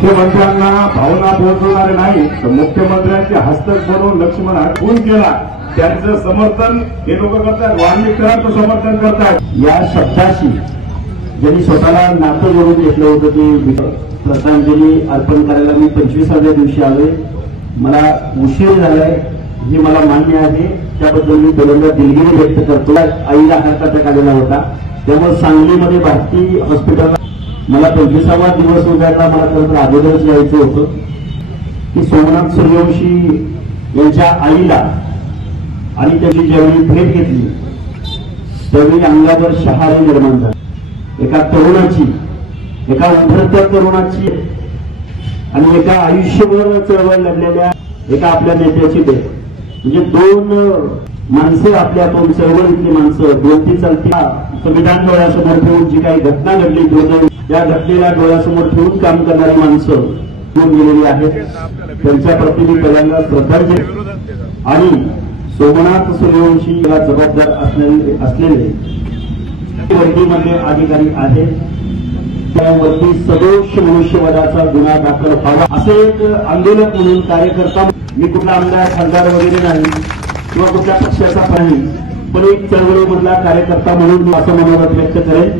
मुख्यमंत्र्यांना भावना पोहोचवणारे नाही तर मुख्यमंत्र्यांचे हस्तक बनवून लक्ष्मण खून केला त्यांचं समर्थन हे लोक करतात, वाल्मिकांचं समर्थन करतात। या शब्दाशी ज्यांनी स्वतःला नातं जोडून घेतलं होतं ते श्रद्धांजली अर्पण करायला मी 25व्या दिवशी आलोय। मला उशीर झालाय हे मला मान्य आहे, त्याबद्दल मी पहिल्यांदा दिलगिरी व्यक्त करतो। आईला हार्ट अटॅक आलेला होता, त्यामुळे सांगलीमध्ये भारती हॉस्पिटलला मला 25वा दिवस उद्याला मला खरं अगोदरच यायचं होतं की सोमनाथ सूर्यवंशी यांच्या आईला आणि त्यांची ज्यावेळी भेट घेतली त्यावेळी अंगावर शहारे निर्माण झाले। एका तरुणाची, एका उभरत्या तरुणाची आणि एका आयुष्यभर चळवळ लढलेल्या एका आपल्या नेत्याची भेट, म्हणजे दोन माणसं, आपल्या दोन चळवळीतली माणसं, दोन ती चालती संविधान डोळ्यासमोर ठेवून जी काही घटना घडली दुर्दैवी, या घटनेला डोळ्यासमोर ठेवून काम करणारी माणसं होऊन गेलेली आहेत। त्यांच्या प्रती मी पहिल्यांदा श्रद्धांजली आणि सोमनाथ सूर्यवंशीला जबाबदार असलेले वर्दीमध्ये अधिकारी आहेत त्यावरती सदोष मनुष्यवधाचा गुन्हा दाखल व्हावा असे एक आंदोलक म्हणून कार्यकर्ता, मी कुठला आमदार खासदार वगैरे नाही किंवा कुठल्या पक्षाचा नाही, पण एक चळवळीमधला कार्यकर्ता म्हणून मी असं मनोगत व्यक्त करेन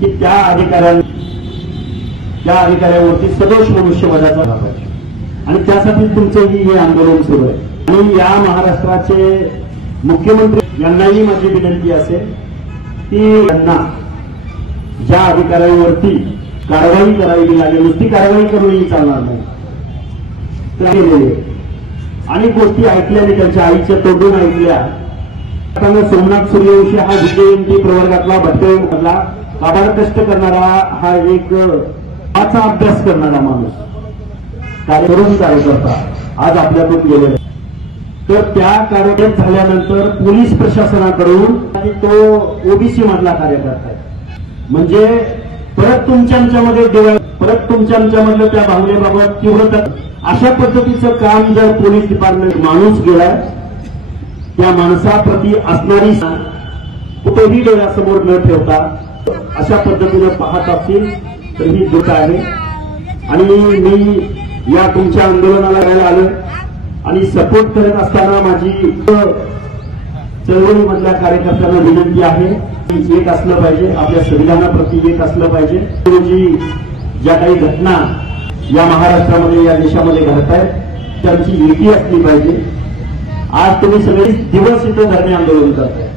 की त्या अधिकाऱ्यावरती सदोष मनुष्यवधाचा गुन्हा आणि त्यासाठी तुमचंही हे आंदोलन सुरू आहे। आणि या महाराष्ट्राचे मुख्यमंत्री यांनाही माझी विनंती असेल की त्यांना ज्या अधिकाऱ्यांवरती कारवाई करावी लागेल, नुसती कारवाई करूनही चालणार नाही, आणि गोष्टी ऐकल्याने त्यांच्या आईच्या तोंडून ऐकल्या। सोमनाथ सूर्यवंशी हा विजयंती प्रवर्गातला भटकळला काबाड कष्ट करणारा, हा एक अभ्यास करणारा माणूस, करून कार्यकर्ता आज आपल्याकडून गेले, तर त्या कार्यक्रम झाल्यानंतर पोलीस प्रशासनाकडून तो ओबीसी मधला कार्यकर्ता आहे, म्हणजे परत तुमच्यामधलं त्या भावनेबाबत तीव्रता, अशा पद्धतीचं काम जर पोलीस डिपार्टमेंट माणूस गेलाय, त्या माणसाप्रती असणारी कुठेही डोळ्यासमोर न ठेवता अशा पद्धतीनं पाहत असतील तर ही दुःख आहे। आणि मी या तुमच्या आंदोलनाला यायला आलो आणि सपोर्ट करत असताना माझी चळवळीमधल्या कार्यकर्त्यांना विनंती आहे, एक असलं पाहिजे, आपल्या संविधानाप्रती एक असलं पाहिजे। रोजी ज्या काही घटना या महाराष्ट्रामध्ये या देशामध्ये घडत आहेत त्यांची एकी असली पाहिजे। आज तुम्ही सगळे दिवस इथं धरणे आंदोलन करताय,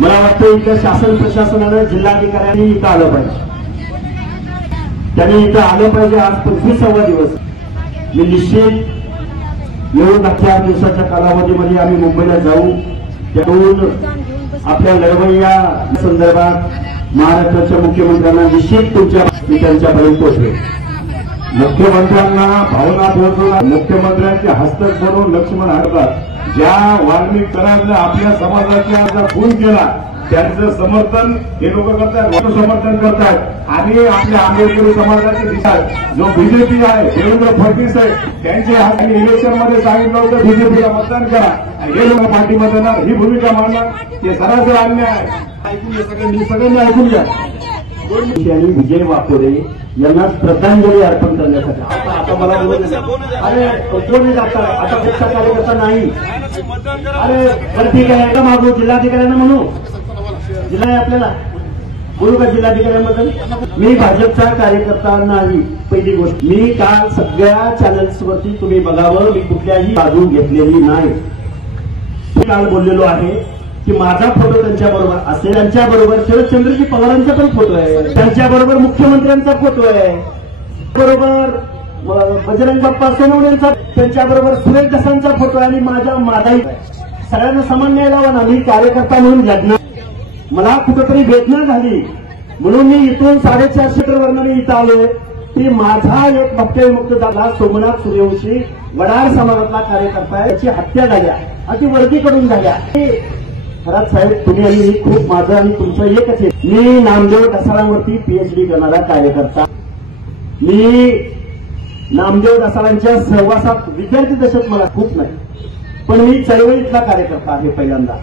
मला वाटतं इथं शासन प्रशासनानं जिल्हाधिकाऱ्यांनी इथं आलं पाहिजे, त्यांनी इथं आलं पाहिजे। आज 25वा दिवस, मी निश्चित येऊन 4 दिवसाच्या कालावधीमध्ये आम्ही मुंबईला जाऊ, त्यातून आपल्या लढवय्या संदर्भात महाराष्ट्राच्या मुख्यमंत्र्यांना निश्चित त्यांच्यापर्यंत पोहोचवेल। मुख्यमंत्र्यांना भावना पोहोचवणार, मुख्यमंत्र्यांचे हस्तक बनवून लक्ष्मण हरतात। ज्या वाल्मिकांना आपल्या समाजाचा खून केला त्यांचं समर्थन हे लोक करतात, समर्थन करतात। आणि आपल्या आंबेडकरी समाजाचे दिशा जो बीजेपी आहे, देवेंद्र फडणवीस आहे, त्यांचे हाताने इलेक्शन मध्ये सांगितलं होतं बीजेपीला मतदान करा, हे लोक पाठीमध्ये येणार, ही भूमिका मांडणार, ते सरासर अन्याय आहे। सगळ्यांनी ऐकून घ्या। आणि विजय वाकोरे यांना श्रद्धांजली अर्पण करण्यासाठी आता मला अरे कोणी जातात, आता पक्ष कार्यकर्ता नाही, अरे बरं ठीक आहे का मागू जिल्हाधिकाऱ्यांना म्हणू, जिल्हा आपल्याला बोलू का जिल्हाधिकाऱ्यांबद्दल? मी भाजपचा कार्यकर्ता नाही, पहिली गोष्ट। मी काल सगळ्या चॅनल्सवरती तुम्ही बघावं, मी कुठल्याही बाजू घेतलेली नाही। काल बोललेलो आहे की माझा फोटो त्यांच्याबरोबर असेल, त्यांच्याबरोबर शरदचंद्रजी पवारांचा पण फोटो आहे, त्यांच्याबरोबर मुख्यमंत्र्यांचा फोटो आहे, बरोबर बजरंग बाप्पा सोनवणेंचा, त्यांच्याबरोबर सुरेश दसांचा फोटो आहे, आणि माझाही सगळ्यांना समान न्याय लावा ना। मी कार्यकर्ता म्हणून लढणार, मला कुठेतरी वेदना झाली म्हणून मी इथून 450 मीटरवरनं मी इथं आलोय की माझा एक भक्तविमुक्त झाला सोमनाथ सूर्यवंशी वडार समाजातला कार्यकर्ता आहे, त्याची हत्या झाल्या आणि ती वर्दीकडून झाल्या। खरात साहेब तुम्ही आणि मी खूप माझं आणि तुमचं एकच आहे, मी नामदेव ढसाळांवरती पीएचडी करणारा कार्यकर्ता, मी नामदेव ढसाळांच्या सहवासात विद्यार्थी दशक मला खूप नाही, पण मी चळवळीतला कार्यकर्ता आहे पहिल्यांदा।